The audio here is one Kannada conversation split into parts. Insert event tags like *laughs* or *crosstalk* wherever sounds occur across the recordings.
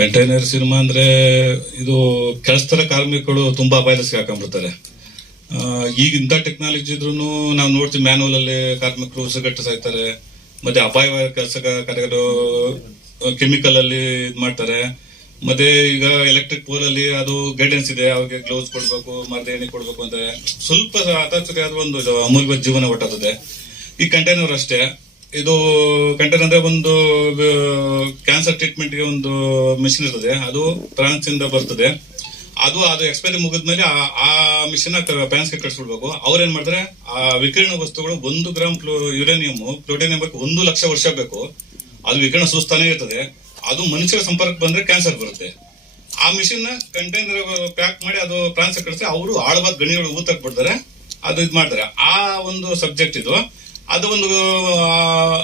ಕಂಟೈನರ್ ಸಿನಿಮಾ ಅಂದ್ರೆ ಇದು ಕೆಲಸದ ಕಾರ್ಮಿಕರು ತುಂಬಾ ಅಪಾಯದ ಸಿಗಾಕೊಂಡ್ಬಿಡ್ತಾರೆ. ಈಗ ಇಂಥ ಟೆಕ್ನಾಲಜಿ ಇದ್ರು ನಾವು ನೋಡ್ತೀವಿ ಅಲ್ಲಿ ಕಾರ್ಮಿಕರು ಉಸಿರುಗಟ್ಟು ಸಾಯ್ತಾರೆ, ಮತ್ತೆ ಅಪಾಯ ಕೆಲಸ ಕಾರ್ಯಗಳು ಕೆಮಿಕಲ್ ಅಲ್ಲಿ ಇದು ಮಾಡ್ತಾರೆ. ಮತ್ತೆ ಈಗ ಎಲೆಕ್ಟ್ರಿಕ್ ಪೋಲ್ ಅಲ್ಲಿ ಅದು ಗೈಡೆನ್ಸ್ ಇದೆ, ಅವ್ರಿಗೆ ಗ್ಲೌಸ್ ಕೊಡ್ಬೇಕು ಮತ್ತೆ ಎಣ್ಣೆ ಕೊಡ್ಬೇಕು ಅಂದ್ರೆ ಸ್ವಲ್ಪ ಆದ ಒಂದು ಅಮೂಲ್ಯ ಜೀವನ ಒಟ್ಟಾಗ್ತದೆ. ಈ ಕಂಟೈನರ್ ಅಷ್ಟೇ. ಇದು ಕಂಟೈನರ್ ಅಂದ್ರೆ ಒಂದು ಕ್ಯಾನ್ಸರ್ ಟ್ರೀಟ್ಮೆಂಟ್ಗೆ ಒಂದು ಮಿಷಿನ್ ಇರ್ತದೆ. ಅದು ಫ್ರಾನ್ಸ್ ಇಂದ ಬರ್ತದೆ. ಅದು ಅದು ಎಕ್ಸ್ಪೈರಿ ಮುಗಿದ್ಮೇಲೆ ಆ- ಮಿಷನ್ ಫ್ರಾನ್ಸ್ಗೆ ಕಟ್ಸ್ಬಿಡ್ಬೇಕು ಅವ್ರು ಏನ್ ಮಾಡ್ತಾರೆ, ಆ ವಿಕಿರಣ ವಸ್ತುಗಳು ಒಂದು ಗ್ರಾಮ್ ಯುರೇನಿಯಂ ಪ್ಲೂಟೋನಿಯಂ ಬೇಕು ಒಂದು ಲಕ್ಷ ವರ್ಷ ಬೇಕು ಅದು ವಿಕಿರಣ ಸೂಸ್ತಾನೆ ಇರ್ತದೆ. ಅದು ಮನುಷ್ಯರ ಸಂಪರ್ಕ ಬಂದ್ರೆ ಕ್ಯಾನ್ಸರ್ ಬರುತ್ತೆ. ಆ ಮಿಷಿನ್ ಕಂಟೈನರ್ ಪ್ಯಾಕ್ ಮಾಡಿ ಅದು ಫ್ರಾನ್ಸ್ ಕಳಿಸಿ, ಅವರು ಆಳವಾದ ಗಣಿಗಳು ಊತಕ್ ಬಿಡ್ತಾರೆ. ಅದು ಇದು ಮಾಡ್ತಾರೆ. ಆ ಒಂದು ಸಬ್ಜೆಕ್ಟ್ ಇದು. ಅದು ಒಂದು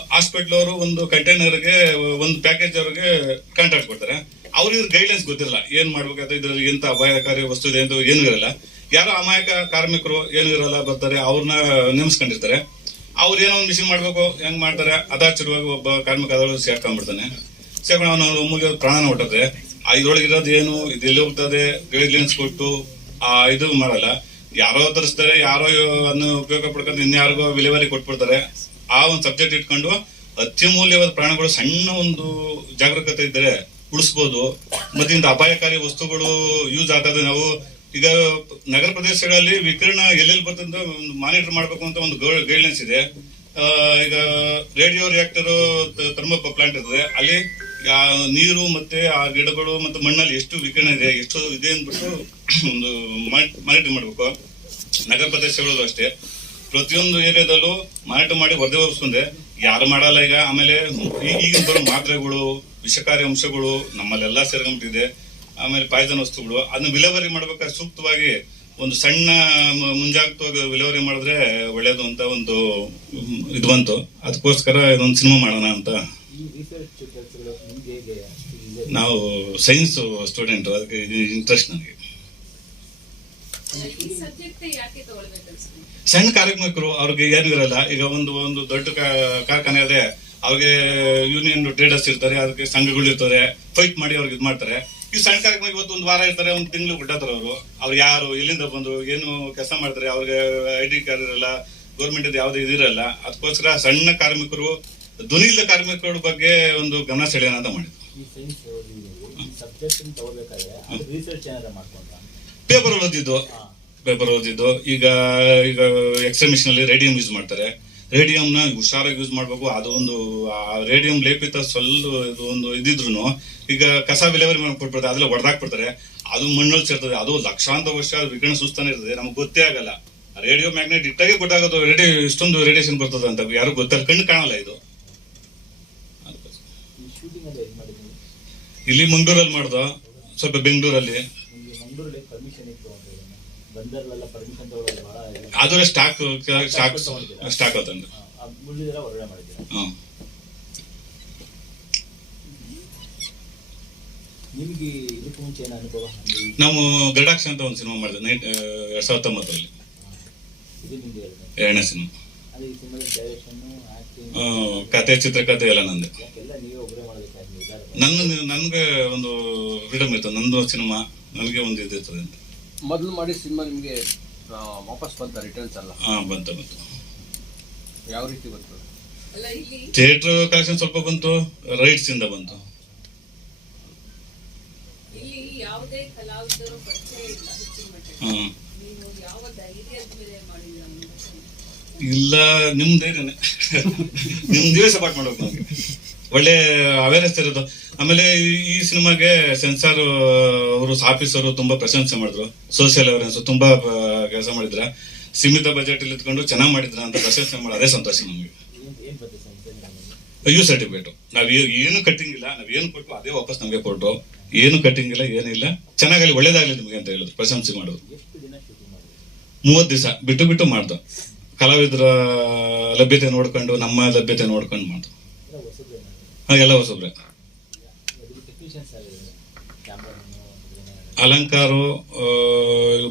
ಹಾಸ್ಪಿಟಲ್ ಅವರು ಒಂದು ಕಂಟೈನರ್ಗೆ ಒಂದು ಪ್ಯಾಕೇಜ್ ಅವ್ರಿಗೆ ಕಾಂಟ್ರಾಕ್ಟ್ ಕೊಡ್ತಾರೆ. ಅವ್ರಿಗೆ ಗೈಡ್ಲೈನ್ಸ್ ಗೊತ್ತಿಲ್ಲ ಏನ್ ಮಾಡ್ಬೇಕಾದ್ರೆ ಇದ್ರಲ್ಲಿ ಎಂತ ಅಪಾಯಕಾರಿ ವಸ್ತು ಇದೆ ಅಂತ ಏನು ಇರಲ್ಲ. ಯಾರೋ ಅಮಾಯಕ ಕಾರ್ಮಿಕರು ಏನು ಇರಲ್ಲ ಬರ್ತಾರೆ ಅವ್ರನ್ನ ನೇಮಿಸ್ಕೊಂಡಿರ್ತಾರೆ. ಅವ್ರು ಏನೋ ಒಂದು ಮಿಷಿನ್ ಮಾಡ್ಬೇಕು, ಹೆಂಗ್ ಮಾಡ್ತಾರೆ ಅದಾಚರವಾಗಿ ಒಬ್ಬ ಕಾರ್ಮಿಕ ಅದರೊಳಗೆ ಸೇರ್ಕೊಂಡ್ಬಿಡ್ತಾನೆ. ಸೇರ್ಕೊಂಡು ಅವನು ಒಮ್ಮಿಗೆ ಪ್ರಾಣ ಹೊಟ್ಟದೆ ಇದ್ರೊಳಗಿರೋದು ಏನು ಇದೆಲ್ಲ ಹೋಗ್ತದೆ ಗೈಡ್ಲೈನ್ಸ್ ಕೊಟ್ಟು, ಆ, ಇದು ಮಾಡಲ್ಲ. ಯಾರೋ ತರಿಸ್ತಾರೆ, ಯಾರೋ ಅದನ್ನ ಉಪಯೋಗ ಪಡ್ಕೊಂಡು ಇನ್ಯಾರಿಗೋ ವಿಲೇವಾರಿ ಕೊಟ್ಬಿಡ್ತಾರೆ. ಆ ಒಂದು ಸಬ್ಜೆಕ್ಟ್ ಇಟ್ಕೊಂಡು ಅತ್ಯಮೂಲ್ಯವಾದ ಪ್ರಾಣಗಳು ಸಣ್ಣ ಒಂದು ಜಾಗರೂಕತೆ ಇದ್ದರೆ ಉಳಿಸ್ಬೋದು. ಮತ್ತೆ ಇಂಥ ಅಪಾಯಕಾರಿ ವಸ್ತುಗಳು ಯೂಸ್ ಆಗ್ತದೆ. ನಾವು ಈಗ ನಗರ ಪ್ರದೇಶಗಳಲ್ಲಿ ವಿಕಿರಣ ಎಲ್ಲೆಲ್ಲಿ ಬರ್ತದೆ ಒಂದು ಮಾನಿಟರ್ ಮಾಡಬೇಕು ಅಂತ ಒಂದು ಗೈಡ್ಲೈನ್ಸ್ ಇದೆ. ಈಗ ರೇಡಿಯೋ ರಿಯಾಕ್ಟರ್ ಥರ್ಮೋ ಪ್ಲಾಂಟ್ ಇರ್ತದೆ. ಅಲ್ಲಿ ನೀರು ಮತ್ತೆ ಆ ಗಿಡಗಳು ಮತ್ತೆ ಮಣ್ಣಲ್ಲಿ ಎಷ್ಟು ವಿಕಿರಣ ಇದೆ, ಎಷ್ಟು ಇದೆ ಅಂದ್ಬಿಟ್ಟು *clears throat* ಒಂದು ಮಾನಿಟರ್ ಮಾಡಬೇಕು. ನಗರ ಪ್ರದೇಶಗಳಲ್ಲೂ ಅಷ್ಟೇ. ಪ್ರತಿಯೊಂದು ಏರಿಯಾದಲ್ಲೂ ಮಾರಾಟ ಮಾಡಿ ವರದಿ ಹೋಗಿಸ್ಕೊಂಡೆ ಯಾರು ಮಾಡಲ್ಲ ಈಗ, ಆಮೇಲೆ ಈಗಿನ ಬರೋ ಮಾತ್ರೆಗಳು, ವಿಷಕಾರಿ ಅಂಶಗಳು ನಮ್ಮಲ್ಲೆಲ್ಲ ಸೇರ್ಕೊಂಡ್ಬಿಟ್ಟಿದೆ. ಆಮೇಲೆ ಪಾಯ್ಸನ್ ವಸ್ತುಗಳು, ಅದನ್ನ ವಿಲೇವರಿ ಮಾಡ್ಬೇಕಾದ್ರೆ ಸೂಕ್ತವಾಗಿ ಒಂದು ಸಣ್ಣ ಮುಂಜಾಗ್ರತವಾಗಿ ವಿಲೇವರಿ ಮಾಡಿದ್ರೆ ಒಳ್ಳೇದು ಅಂತ ಒಂದು ಇದು ಬಂತು. ಅದಕ್ಕೋಸ್ಕರ ಇದೊಂದು ಸಿನಿಮಾ ಮಾಡೋಣ ಅಂತ ಈ ರಿಸರ್ಚ್ ಕೆಲಸಗಳು ನಿಮ್ಗೆ ಹೇಗೆ ಅಷ್ಟು easy? ನಾವು ಸೈನ್ಸ್ ಸ್ಟೂಡೆಂಟ್ ಅದಕ್ಕೆ ಇಂಟ್ರೆಸ್ಟ್ ನನಗೆ. ಸಣ್ಣ ಕಾರ್ಮಿಕರು ಅವ್ರಿಗೆ ಏನು ಇರಲ್ಲ ಈಗ ಒಂದು ಒಂದು ದೊಡ್ಡ ಕಾ- ಕಾರ್ಖಾನೆ ಆದ್ರೆ ಅವ್ರಿಗೆ ಯೂನಿಯನ್ ಟ್ರೇಡರ್ಸ್ ಇರ್ತಾರೆ ಅದಕ್ಕೆ ಸಂಘಗಳು ಇರ್ತಾರೆ ಫೈಟ್ ಮಾಡಿ ಅವ್ರಿಗೆ ಇದು ಮಾಡ್ತಾರೆ. ಈ ಸಣ್ಣ ಕಾರ್ಯಕ್ರಮ ಇವತ್ತು ಒಂದು ವಾರ ಇರ್ತಾರೆ ಒಂದು ತಿಂಗಳು ಬಿಟ್ಟಾತಾರೆ ಅವರು. ಅವ್ರು ಯಾರು ಎಲ್ಲಿಂದ ಬಂದು ಏನು ಕೆಲಸ ಮಾಡ್ತಾರೆ ಅವ್ರಿಗೆ ಐ ಡಿ ಕಾರ್ಡ್ ಇರಲ್ಲ ಗೌರ್ಮೆಂಟ್ ಯಾವುದೇ ಇದಿರಲ್ಲ ಅದಕ್ಕೋಸ್ಕರ ಸಣ್ಣ ಕಾರ್ಮಿಕರು ಧ್ವನಿ ಇಲ್ಲದ ಕಾರ್ಮಿಕರ ಬಗ್ಗೆ ಒಂದು ಗಮನ ಸೆಳೆಯೋಣ ಅಂತ ಮಾಡ್ಕೊಂಡ್ರ? ಪೇಪರ್ ಓದಿದ್ದು. ಪೇಪರ್ ಓದಿದ್ದು. ಈಗ ಈಗ ಎಕ್ಸ್ರೇ ಮಿಷನ್ ಅಲ್ಲಿ ರೇಡಿಯಂ ಯೂಸ್ ಮಾಡ್ತಾರೆ. ರೇಡಿಯಂನ ನ ಹುಷಾರಾಗಿ ಯೂಸ್ ಮಾಡಬೇಕು. ಅದು ಒಂದು ರೇಡಿಯಂ ಲೇಪಿತ ಸ್ವಲ್ಪ ಇದು ಒಂದು ಇದಿದ್ರು ಈಗ ಕಸ ವಿಲೇವರಿ ಮಾಡ್ಬಿಡ್ತಾರೆ ಅದ್ರಲ್ಲಿ ಹೊಡೆದಾಕ್ಬಿಡ್ತಾರೆ ಅದು ಮಣ್ಣಲ್ಲಿ ಸೇರ್ತದೆ. ಅದು ಲಕ್ಷಾಂತರ ವರ್ಷ ವಿಕಿರಣ ಸುಸ್ತಾನೆ ಇರ್ತದೆ. ನಮ್ಗೆ ಗೊತ್ತೇ ಆಗಲ್ಲ. ರೇಡಿಯೋ ಮ್ಯಾಗ್ನೆಟ್ ಇಟ್ಟಾಗೆ ಗೊತ್ತಾಗೋದು ರೇಡಿಯೋ ಇಷ್ಟೊಂದು ರೇಡಿಯೇಷನ್ ಬರ್ತದೆ ಅಂತ. ಯಾರು ಗೊತ್ತಾರೆ ಕಣ್ಣು ಕಾಣಲ್ಲ ಇದು ಈ ಶೂಟಿಂಗ್ ಎಲ್ಲ ಹೇಗೆ ಮಾಡಿದ್ರಿ ಇಲ್ಲಿ ಮಂಗಳೂರಲ್ಲಿ ಮಾಡ್ದ ಸ್ವಲ್ಪ ಬೆಂಗಳೂರಲ್ಲಿ. ಆದ್ರೆ ಸ್ಟಾಕ್ ಸ್ಟಾಕ್ ಸ್ಟಾಕ್ ಆತಂದ್ರೆ ಅಂದ್ರೆ ನಾವು ಗಡಾಕ್ಷ ಅಂತ ಒಂದು ಸಿನಿಮಾ ಮಾಡಿದೆ ನೈಟ್ ಎರಡ್ ಸಾವಿರದ ಹತ್ತೊಂಬತ್ತರಲ್ಲಿ. ಎರಡನೇ ಸಿನಿಮಾ. ಕತೆ ಚಿತ್ರಕಥೆ ಎಲ್ಲ ನಂದು. ನನ್ನ ನನ್ಗೆ ಒಂದು ಫ್ರೀಡಮ್ ಇತ್ತು. ನಂದು ಸಿನಿಮಾ ನನಗೆ ಒಂದು ಇದಿರ್ತದೆ ಅಂತ. ಮೊದಲು ಮಾಡಿ ಸಿನಿಮಾ ನಿಮಗೆ ವಾಪಸ್ ಬಂತ ರಿಟರ್ನ್ಸ್ ಅಲ್ಲ ಹಾ ಬಂತು ಬಂತು. ಯಾವ ರೀತಿ ಬಂತು? ಅಲ್ಲ ಇಲ್ಲಿ ಥಿಯೇಟರ್ ಕಲೆಕ್ಷನ್ ಸ್ವಲ್ಪ ಬಂತು ರೈಟ್ಸ್ ಇಂದ ಬಂತು. ಇಲ್ಲಿ ಯಾವುದೇ ಕಲಾವಿದರು ಪರಿಚಯ ಇಲ್ಲ. ಹೆಚ್ಚಿನ ಮಟ್ಟಿಗೆ ಹ್ಮ್ ನೀವು ಯಾವ ಧೈರ್ಯದ ಮೇಲೆ ಮಾಡಿದ್ರ ಇಲ್ಲ ನಿಮ್ ಧೈರ್ಯನೇ ನಿಮ್ ದಿವಸ ಸಪೋರ್ಟ್ ಮಾಡ್ಬೇಕು ನಮಗೆ. ಒಳ್ಳೆ ಅವೇರ್ನೆಸ್ ಇರೋದು. ಆಮೇಲೆ ಈ- ಸಿನಿಮಾಗೆ ಸೆನ್ಸಾರ್, ಅವರು ಆಫೀಸರು ತುಂಬಾ ಪ್ರಶಂಸೆ ಮಾಡಿದ್ರು. ಸೋಷಿಯಲ್ ಅವೇರ್ನೆಸ್ ತುಂಬಾ ಕೆಲಸ ಮಾಡಿದ್ರ. ಸೀಮಿತ ಬಜೆಟ್ ಅಲ್ಲಿ ಇದ್ಕೊಂಡು ಚೆನ್ನಾಗಿ ಮಾಡಿದ್ರ ಅಂತ ಪ್ರಶಂಸೆ ಮಾಡಿ, ಅದೇ ಸಂತೋಷ ನಮಗೆ. ಯು ಸರ್ಟಿಫಿಕೇಟ್ ನಾವ್ ಏನು ಕಟ್ಟಿಂಗ್ ಇಲ್ಲ, ನಾವ್ ಏನು ಕೊಟ್ಟು ಅದೇ ವಾಪಸ್ ನಮಗೆ ಕೊಟ್ರು ಏನು ಕಟ್ಟಿಂಗ್ ಇಲ್ಲ ಏನಿಲ್ಲ ಚೆನ್ನಾಗಲ್ಲಿ ಒಳ್ಳೇದಾಗ್ಲಿ ನಿಮಗೆ ಅಂತ ಹೇಳಿದ್ರು, ಪ್ರಶಂಸೆ ಮಾಡೋದು ಎಷ್ಟು ದಿನ ಶೂಟಿಂಗ್ ಮಾಡಿದ್ರಿ. ಮೂವತ್ ದಿವಸ ಬಿಟ್ಟು ಬಿಟ್ಟು ಮಾಡ್ದು. ಕಲಾವಿದರ ಲಭ್ಯತೆ ನೋಡ್ಕೊಂಡು ನಮ್ಮ ಲಭ್ಯತೆ ನೋಡ್ಕೊಂಡು ಮಾಡ್ತೀವಿ. ಹಾ, ಎಲ್ಲ ಹೊಸಬ್ರೆ. ಅಲಂಕಾರು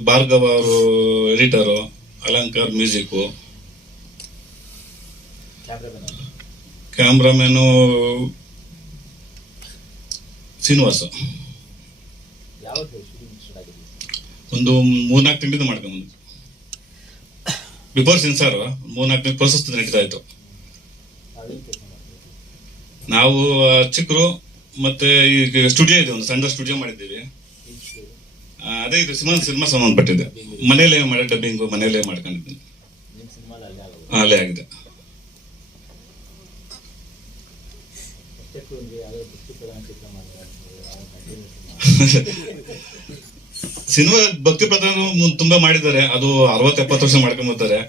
ಭಾರ್ಗವ ಅವರು editor Alankar music. Cameraman Srinivasa. ಒಂದು ಮೂರ್ನಾಲ್ಕು ತಿಂಗಳಿಂದ ಮಾಡ್ಕೊಂಬಂದು ಬಿಫೋರ್ ಸೆನ್ಸಾರ್ ಮೂರ್ನಾಲ್ಕು ಪ್ರೋಸೆಸ್ ನಡೀತಾ ಇತ್ತು ನಾವು ಚಿಕ್ಕರು ಮತ್ತೆ ಈಗ ಸ್ಟುಡಿಯೋ ಇದೆ ಒಂದು ಸಣ್ಣ ಸ್ಟುಡಿಯೋ ಮಾಡಿದ್ದೀವಿ. ಅದೇ ಇದು ಸಿನಿಮಾ ಸಿನಿಮಾ ಸಂಬಂಧಪಟ್ಟಿದೆ. ಮನೆಯಲ್ಲೇ ಮಾಡೋ ಡಬ್ಬಿಂಗು ಮನೆಯಲ್ಲೇ ಮಾಡ್ಕೊಂಡಿದ್ದೀನಿ. ಅಲ್ಲೇ ಆಗೋದು. *laughs* ಸಿನಿಮಾ ಭಕ್ತಿ ಪತ್ರ ತುಂಬಾ ಮಾಡಿದ್ದಾರೆ. ಅದು ಅರವತ್ತು ಎಪ್ಪತ್ತು ವರ್ಷ ಮಾಡ್ಕೊಂಡ್ ಬರ್ತಾರೆ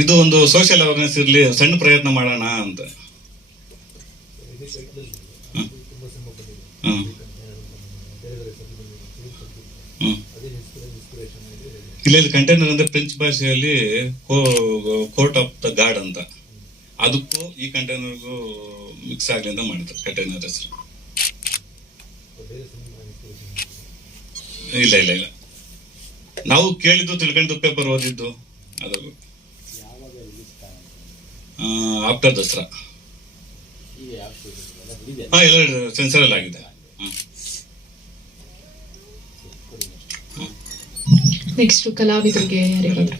ಇದು ಒಂದು ಸೋಷಿಯಲ್ ಅವೇರ್ನೆಸ್ ಇರಲಿ, ಸಣ್ಣ ಪ್ರಯತ್ನ ಮಾಡೋಣ ಅಂತ. ಇಲ್ಲ ಕಂಟೈನರ್ ಅಂದ್ರೆ ಫ್ರೆಂಚ್ ಭಾಷೆಯಲ್ಲಿ ಕೋರ್ಟ್ ಆಫ್ ದ ಗಾರ್ಡ್ ಅಂತ. ಅದಕ್ಕೂ ಈ ಕಂಟೈನರ್ಗೂ ಮಿಕ್ಸ್ ಆಗ್ಲಿ ಅಂತ ಮಾಡಿದ್ರು ಕಂಟೈನರ್ ಹೆಸರು. ಇಲ್ಲ ಇಲ್ಲ ಇಲ್ಲ. ನಾವು ಕೇಳಿದ್ದು ತಿಳ್ಕೊಂಡು ಪೇಪರ್ ಓದಿದ್ದು, ಅದು ಆಫ್ಟರ್ ದಸರಾ. ಹಾ, ಎಲ್ಲ ಸೆನ್ಸರ್ ಅಲ್ಲಿ ಆಗಿದೆ. ನೆಕ್ಸ್ಟ್ ಕಲಾವಿದರಿಗೆ ಯಾರಿಗಾದ್ರು